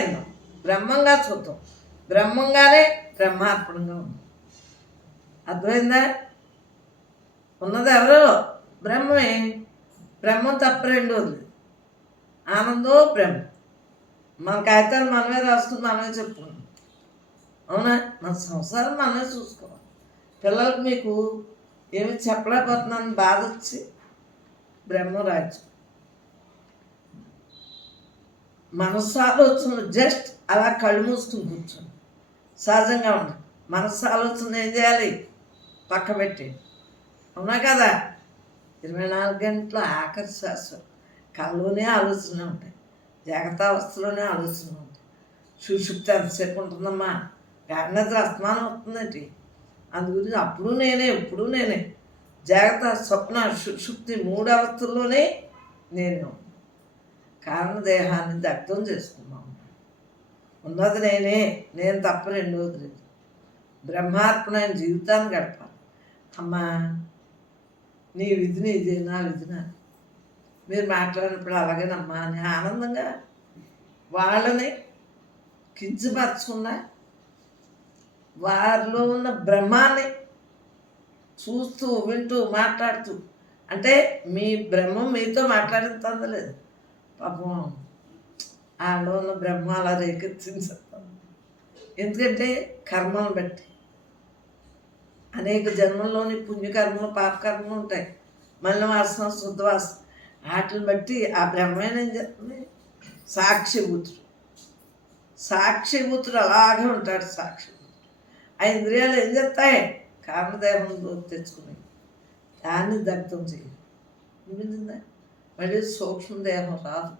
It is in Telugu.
ఇందాం, బ్రహ్మంగా చూద్దాం. బ్రహ్మంగానే బ్రహ్మార్పణంగా ఉంది. అర్థమైందా? ఉన్నది ఎవరో బ్రహ్మే. బ్రహ్మం తప్ప రెండోది ఆనందో బ్రహ్మ. మన కాగితాలు మనమే రాసుకుని మనమే చెప్పుకున్నాం. అవునా? మన సంసారం మనమే చూసుకోవాలి. పిల్లలకు మీకు ఏమి చెప్పలేకపోతున్నాను బాధ వచ్చి బ్రహ్మరాజ్యం మనస్సు ఆలోచన జస్ట్ అలా కళ్ళు మూసుకుని కూర్చోండి. సహజంగా ఉండి మనస్సు ఆలోచన ఏం చేయాలి? పక్క పెట్టి. అవునా కదా? 24 గంటలు ఆఖరి శ్వాస కళ్ళలోనే ఆలోచనలు ఉంటాయి, జాగ్రత్త అవస్థలోనే ఆలోచనలు ఉంటాయి. సుషుప్తి ఎంతసేపు ఉంటుందమ్మా? గాఢనిద్ర అస్మానం వస్తుందండి. అందు గురించి అప్పుడు నేనే, ఇప్పుడు నేనే. జాగ్రత్త, స్వప్న, సుషుప్తి 3 అవస్థల్లోనే నేను. కారణదేహాన్ని దగ్ధం చేసుకున్నాం. ఉన్నది నేనే, నేను తప్ప రెండోది లేదు. బ్రహ్మార్పణమైన జీవితాన్ని గడపాలి. అమ్మా నీ విధి నీదే, నా విధి నాది. మీరు మాట్లాడినప్పుడు అలాగేనమ్మా అని ఆనందంగా వాళ్ళని కించపరచుకున్నా వారిలో ఉన్న బ్రహ్మాన్ని చూస్తూ వింటూ మాట్లాడుతూ, అంటే మీ బ్రహ్మం మీతో మాట్లాడిన తందలేదు. పాపం ఆలో ఉన్న బ్రహ్మ అలా రేకెత్తించేస్తాం. ఎందుకంటే కర్మను బట్టి అనేక జన్మల్లోని పుణ్యకర్మలు పాపకర్మలు ఉంటాయి. మళ్ళీ వాసన శుద్ధవాసన వాటిని బట్టి ఆ బ్రహ్మేణ ఏం చెప్తుంది? సాక్షిభూతుడు అలాగే ఉంటాడు. సాక్షిభూతుడు ఆ ఇంద్రియాలు ఏం చెప్తాయి? కామదేహంలో తెచ్చుకుని దాన్ని దగ్ధం చేయాలి. మళ్ళీ సూక్ష్మదేహం రాదు.